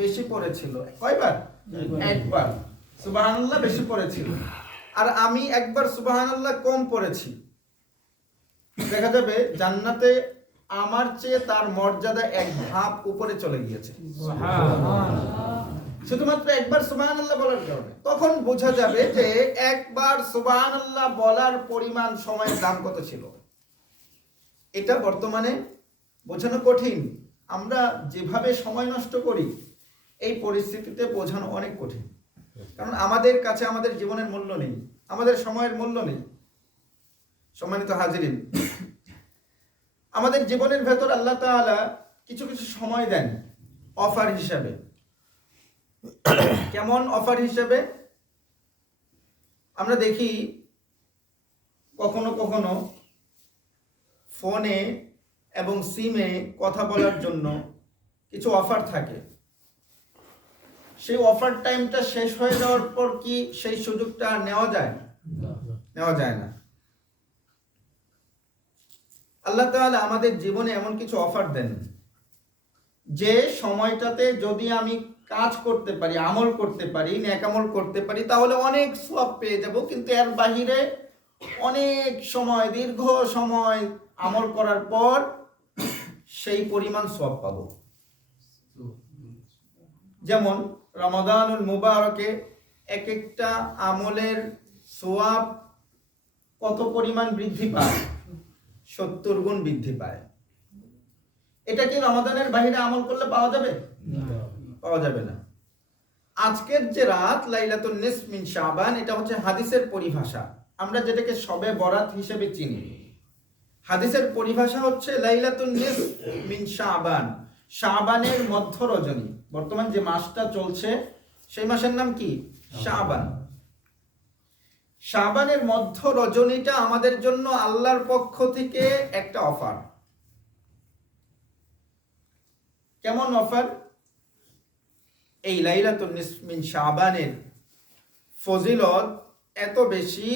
বেশি পড়েছিল। কয়বার? একবার। সুবহানাল্লাহ বেশি পড়েছিল, আর আমি একবার সুবহানাল্লাহ কম পড়েছি। দেখা যাবে জান্নাতে আমার চেয়ে তার মর্যাদা এক ধাপ উপরে চলে গিয়েছে, শুধুমাত্র একবার সুবহানাল্লাহ বলার কারণে। তখন বোঝা যাবে যে একবার সুবহানাল্লাহ বলার পরিমাণ, সময়ের দাম কত ছিল। এটা বর্তমানে বোঝানো কঠিন। আমরা যেভাবে সময় নষ্ট করি, এই পরিস্থিতিতে বোঝানো অনেক কঠিন। কারণ আমাদের কাছে আমাদের জীবনের মূল্য নেই, আমাদের সময়ের মূল্য নেই। সম্মানিত হাজিরিন, আমাদের জীবনের ভেতর আল্লাহ তাআলা কিছু কিছু সময় দেন অফার হিসাবে। কেমন অফার হিসাবে? আমরা দেখি কখনো কখনো ফোনে এবং সিমে কথা বলার জন্য কিছু অফার থাকে। সেই অফার টাইমটা শেষ হয়ে যাওয়ার পর কি সেই সুযোগটা নেওয়া যায়? নেওয়া যায় না। আল্লাহ তাআলা আমাদের জীবনে এমন কিছু অফার দেন যে সময়টাতে যদি আমি কাজ করতে পারি, আমল করতে পারি, নেক আমল করতে পারি, তাহলে অনেক সওয়াব পেয়ে যাব। কিন্তু এর বাহিরে অনেক সময়, দীর্ঘ সময় আমল করার পর সেই পরিমাণ সওয়াব পাবো। যেমন রমাদানুল মুবারকে এক একটা আমলের সওয়াব কত পরিমাণ বৃদ্ধি পায়? 70 গুণ বৃদ্ধি পায়। এটা কি রমাদানের বাইরে আমল করলে পাওয়া যাবে? পাওয়া যাবে না। আজকের যে রাত লাইলাতুন নিসফ মিন শাবান, এটা হচ্ছে হাদিসের পরিভাষা। আমরা যেটাকে শবে বরাত হিসেবে চিনি, হাদিসের পরিভাষা হচ্ছে লাইলাতুন নিসফ মিন শাবান, শাবানের মধ্য রজনী। বর্তমান যে মাসটা চলছে সেই মাসের নাম কি? শাবান। শাবানের মধ্য রজনীটা আমাদের জন্য আল্লাহর পক্ষ থেকে একটা অফার। কেমন অফার? এই লাইলাতুন নিসফ মিন শাবানের ফজিলত এত বেশি,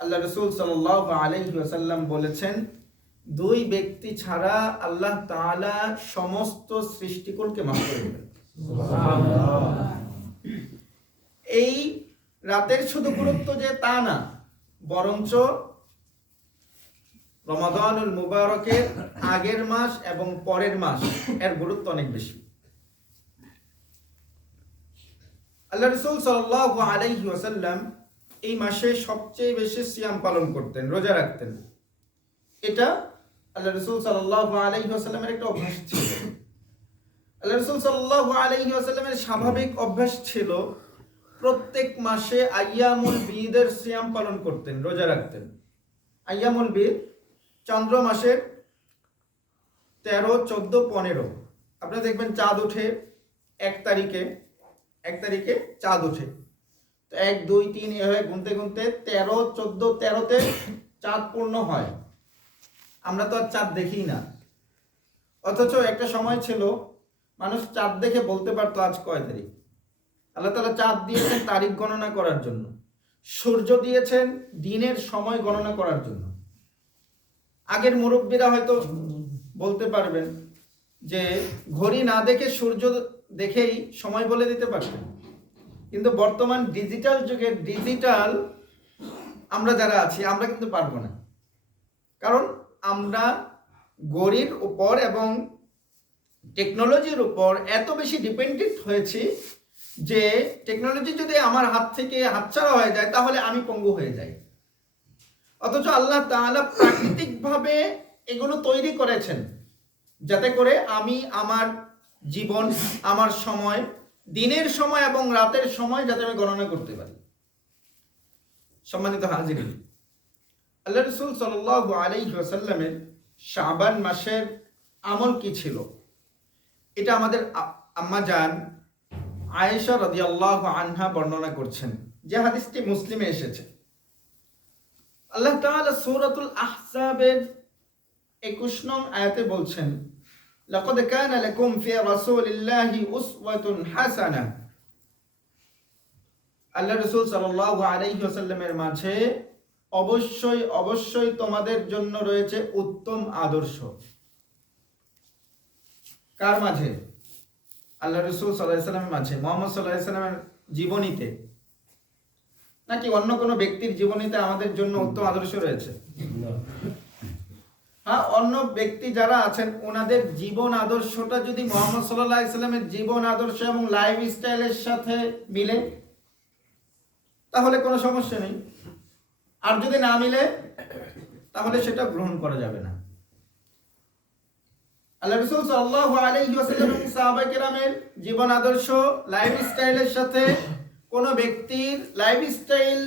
আল্লাহ রাসূল সাল্লাল্লাহু আলাইহি ওয়াসাল্লাম বলেছেন, দুই ব্যক্তি ছাড়া আল্লাহ তাআলা সমস্ত সৃষ্টিকুলকে মাফ করে দেবেন। সুবহানাল্লাহ। এই রাতের শুধু গুরুত্ব যে তা না, বরঞ্চ রমাদানুল মুবারকের আগের মাস এবং পরের মাস এর গুরুত্ব অনেক বেশি। আল্লাহ রাসূল সাল্লাল্লাহু আলাইহি ওয়াসাল্লাম এই মাসে সবচেয়ে বেশি সিয়াম পালন করতেন, রোজা রাখতেন। এটা আল্লাহ রাসূল সাল্লাল্লাহু আলাইহি ওয়াসাল্লামের একটা অভ্যাস ছিল। আল্লাহ রাসূল সাল্লাল্লাহু আলাইহি ওয়াসাল্লামের স্বাভাবিক অভ্যাস ছিল প্রত্যেক মাসে আইয়ামুল বীদের সিয়াম পালন করতেন, রোজা রাখতেন। আইয়ামুল বীদ চন্দ্র মাসের 13, 14, 15। আপনারা দেখবেন চাঁদ ওঠে 1 তারিখে চাঁদ ওঠে। তো 1, 2, 3 এভাবে গুনতে গুনতে 13, 14, 13তে চাঁদ পূর্ণ হয়। আমরা তো আর চাঁদ দেখি না, অথচ একটা সময় ছিল মানুষ চাঁদ দেখে বলতে পারতো আজ কয় তারিখ। আল্লাহ তাআলা চাঁদ দিয়েছেন তারিখ গণনা করার জন্য, সূর্য দিয়েছেন দিনের সময় গণনা করার জন্য। আগের মুরব্বীরা হয়তো বলতে পারবেন যে ঘড়ি না দেখে সূর্য দেখেই সময় বলে দিতে পারবেন। কিন্তু বর্তমান ডিজিটাল যুগে আমরা যারা আছি, আমরা কিন্তু পারবো না। কারণ আমরা ঘড়ির উপর এবং টেকনোলজির উপর এত বেশি ডিপেন্ডেন্ট হয়েছি যে টেকনোলজি যদি আমার হাত থেকে হাতছাড়া হয়ে যায় তাহলে আমি পঙ্গু হয়ে যাই। অথচ আল্লাহ তাআলা প্রাকৃতিকভাবে এগুলো তৈরি করেছেন যাতে করে আমি আমার জীবন, আমার সময়, দিনের সময় এবং রাতের সময় যাতে আমি গণনা করতে পারি। সম্মানিত হাজিরিন, আল্লাহ রাসূল সাল্লাল্লাহু আলাইহি ওয়াসাল্লামের শাবান মাসের আমল কি ছিল, এটা আমাদের আম্মা জান আয়েশা রাদিয়াল্লাহু আনহা বর্ণনা করছেন, যে হাদিসটি মুসলিমে এসেছে। আল্লাহ তাআলা সূরাতুল আহজাবের 21 নং আয়াতে বলছেন, লাকাদ কানা লাকুম ফি রাসূলিল্লাহি উসওয়াতুন হাসানাহ। আল্লাহ রাসূল সাল্লাল্লাহু আলাইহি ওয়াসাল্লামের মাঝে অবশ্যই তোমাদের জন্য রয়েছে উত্তম আদর্শ। কার মাঝে? আল্লাহ রসুল সাল্লাল্লাহু আলাইহি ওয়াসাল্লামের মাঝে, মুহাম্মদ সাল্লাল্লাহু আলাইহি ওয়াসাল্লামের জীবনীতে, নাকি অন্য কোনো ব্যক্তির জীবনীতে আমাদের জন্য উত্তম আদর্শ রয়েছে? হ্যাঁ, অন্য ব্যক্তি যারা আছেন ওনাদের জীবন আদর্শটা যদি মুহাম্মদ সাল্লাল্লাহু আলাইহি ওয়াসাল্লামের জীবন আদর্শ এবং লাইফ স্টাইলের সাথে মিলে তাহলে কোনো সমস্যা নেই, আর যদি না মিলে তাহলে সেটা গ্রহণ করা যাবে না। আল্লাহ রাসূল সাল্লাল্লাহু আলাইহি ওয়াসাল্লাম এবং সাহাবায়ে কেরামের জীবন আদর্শ লাইফ স্টাইলের সাথে কোনো ব্যক্তির লাইফ স্টাইল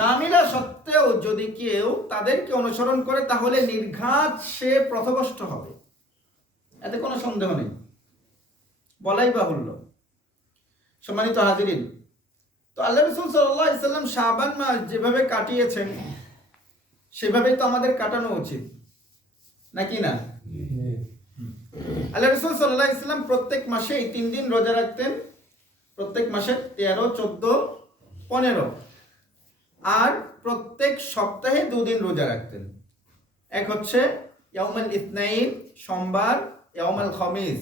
না মিলা সত্ত্বেও যদি কেউ তাদেরকে অনুসরণ করে তাহলে নির্ঘাত সে পথভ্রষ্ট হবে, এতে কোনো সন্দেহ নেই, বলাই বাহুল্য। সম্মানিত হাজিরিন, তো আল্লাহ রাসূল সাল্লাল্লাহু আলাইহি ওয়াসাল্লাম শাবান মাস যেভাবে কাটিয়েছেন সেভাবেই তো আমাদের কাটানো উচিত, নাকি না? আল্লাহ রাসূল সাল্লাল্লাহু আলাইহি ওয়াসাল্লাম প্রত্যেক মাসে এই 3 দিন রোজা রাখতেন, প্রত্যেক মাসে 13, 14, 15, আর প্রত্যেক সপ্তাহে 2 দিন রোজা রাখতেন। এক হচ্ছে ইয়াউমুল ইসনাইন সোমবার, ইয়াউমুল খামিস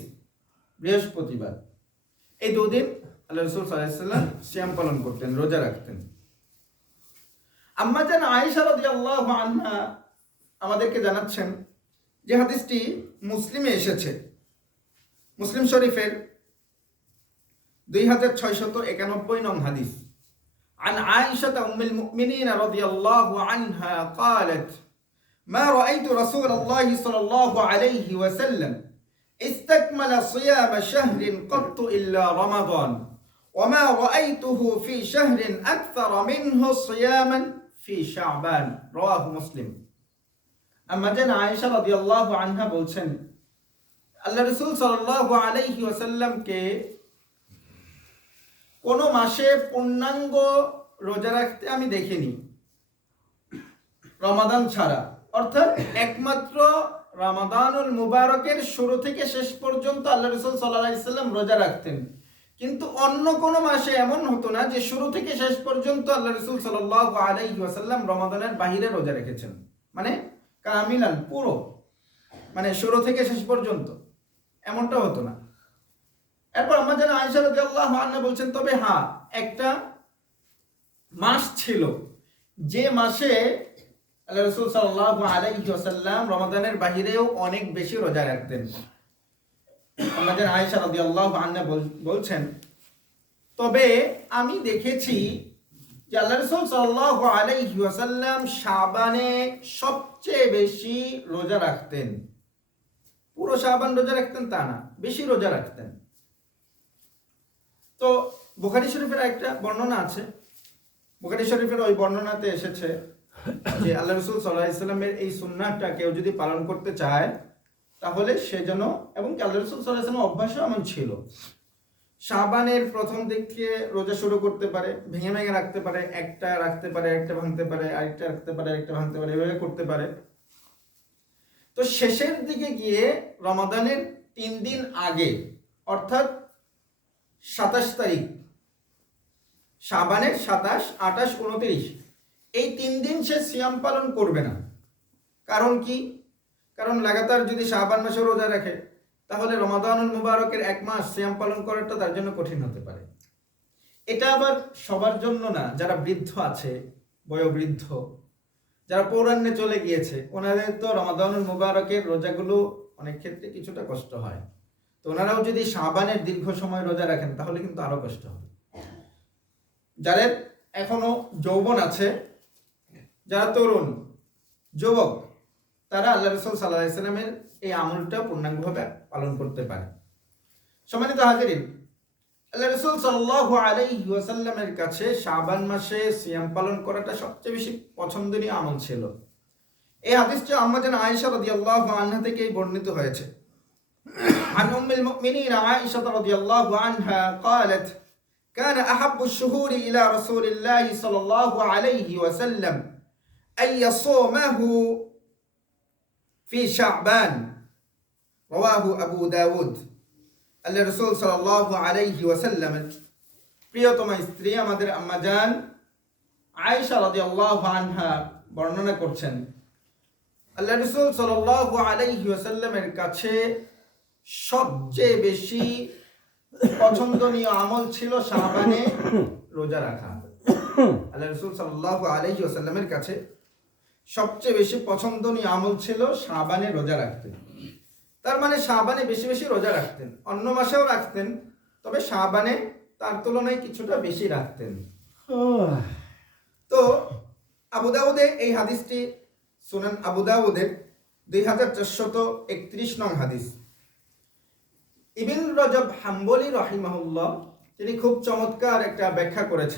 বৃহস্পতিবার। এই 2 দিন আল্লাহ রাসূল সাল্লাল্লাহু আলাইহি ওয়াসাল্লাম সিয়াম পালন করতেন, রোজা রাখতেন। আম্মা জান আয়েশা রাদিয়াল্লাহু আনহা আমাদেরকে জানাচ্ছেন যে হাদিসটি মুসলিমে এসেছে, মুসলিম শরীফের 2691 নং হাদিস। عن عائشة أم المؤمنين رضي الله عنها قالت ما رأيت رسول الله صلى الله عليه وسلم استكمل صيام شهر قط إلا رمضان وما رأيته في شهر أكثر منه صياما في شعبان رواه مسلم। أما جن عائشة رضي الله عنها বলছেন আল্লাহ রাসূল সাল্লাল্লাহু আলাইহি ওয়াসাল্লাম কে কোনো মাসে পূর্ণাঙ্গ রোজা রাখতে আমি দেখিনি রমাদান ছাড়া, অর্থাৎ একমাত্র রমাদানুল মুবারকের শুরু থেকে শেষ পর্যন্ত আল্লাহ রাসূল সাল্লাল্লাহু আলাইহি ওয়াসাল্লাম রোজা রাখতেন, কিন্তু অন্য কোনো মাসে এমন হতো না যে শুরু থেকে শেষ পর্যন্ত আল্লাহ রাসূল সাল্লাল্লাহু আলাইহি ওয়াসাল্লাম রমাদানের বাইরে রোজা রেখেছেন, মানে কামিলান পুরো, মানে শুরু থেকে শেষ পর্যন্ত, এমনটা হতো না। এরপর আম্মা জান আয়েশা রাদিয়াল্লাহু আনহা বলছেন তবে হ্যাঁ একটা মাস ছিল যে মাসে আল্লাহ রাসূল সাল্লাল্লাহু আলাইহি ওয়াসাল্লাম রমাদানের বাইরেও অনেক বেশি রোজা রাখতেন। আম্মা জান আয়েশা রাদিয়াল্লাহু আনহা বলছেন তবে আমি দেখেছি যে আল্লাহ রাসূল সাল্লাল্লাহু আলাইহি ওয়াসাল্লাম শাবানে সবচেয়ে বেশি রোজা রাখতেন, পুরো শাবান রোজা রাখতেন তা না, বেশি রোজা রাখতেন। তো বুখারী শরীফের একটা বর্ণনা আছে, বুখারী শরীফের ওই বর্ণনাতে এসেছে যে আল্লাহ রাসূল সাল্লাল্লাহু আলাইহি ওয়াসাল্লামের এই সুন্নাহটা কেউ যদি পালন করতে চায় তাহলে সে যেন, এবং আল্লাহ রাসূল সাল্লাল্লাহু আলাইহি ওয়াসাল্লামের অভ্যাসও এমন ছিল, শাবানের প্রথম দিকে রোজা শুরু করতে পারে, ভেঙে ভেঙে রাখতে পারে, একটা রাখতে পারে, একটা ভাঙতে পারে, আরেকটা রাখতে পারে, আরেকটা ভাঙতে পারে, এভাবে করতে পারে। তো শেষের দিকে গিয়ে রমাদানের 3 দিন আগে অর্থাৎ 27 তারিখ, শাবানের 27, 28, 29 এই 3 দিন সে সিয়াম পালন করবে না। কারণ কি? কারণ লাগাতার যদি শাবান মাসে রোজা রাখে তাহলে রমাদানুল মুবারকের 1 মাস সিয়াম পালন করাটা তার জন্য কঠিন হতে পারে। এটা আবার সবার জন্য না, যারা বৃদ্ধ আছে, বয়োবৃদ্ধ, যারা পৌরাণ্যে চলে গিয়েছে, ওনাদের তো রমাদানুল মুবারকের রোজাগুলো অনেক ক্ষেত্রে কিছুটা কষ্ট হয়, তো ওনারাও যদি শাবানের দীর্ঘ সময় রোজা রাখেন তাহলে কিন্তু আরো কষ্ট হবে। যাদের এখনো যৌবন আছে, যারা তরুণ যুবক, তারা আল্লাহ রাসূল সাল্লাল্লাহু আলাইহি ওয়াসাল্লামের এই আমলটা পূর্ণাঙ্গভাবে পালন করতে পারে। সম্মানিত হাজিরিন, আল্লাহ রাসূল সাল্লাল্লাহু আলাইহি ওয়াসাল্লামের কাছে শাবান মাসে সিয়াম পালন করাটা সবচেয়ে বেশি পছন্দনীয় আমল ছিল। এই হাদিসটা আম্মা জান আয়েশা রাদিয়াল্লাহু আনহা থেকে বর্ণিত হয়েছে। عن أم المؤمنين عائشة رضي الله عنها قالت كان أحب الشهور إلى رسول الله صلى الله عليه وسلم أن يصومه في شعبان رواه أبو داود। আল্লাহ রাসূল সাল্লাল্লাহু আলাইহি ওয়াসাল্লামের প্রিয়তমা স্ত্রী আমাদের আম্মা জান আয়েশা রাদিয়াল্লাহু আনহা বর্ণনা করছেন আল্লাহ রাসূল সাল্লাল্লাহু আলাইহি ওয়াসাল্লামের কাছে সবচেয়ে বেশি পছন্দনীয় আমল ছিল শাবানে রোজা রাখা। আল্লাহ রাসূল সাল্লাল্লাহু আলাইহি ওয়াসাল্লামের কাছে সবচেয়ে বেশি পছন্দনীয় আমল ছিল শাবানে রোজা রাখতেন। তার মানে শাবানে বেশি বেশি রোজা রাখতেন, অন্য মাসেও রাখতেন, তবে শাবানে তার তুলনায় কিছুটা বেশি রাখতেন। তো আবু দাউদে এই হাদিসটি, সুনান আবু দাউদের 2431 নং হাদিস। ইবন রজব হাম্বলি রাহিমাহুল্লাহ তিনি খুব চমৎকার একটা ব্যাখ্যা করেছেন।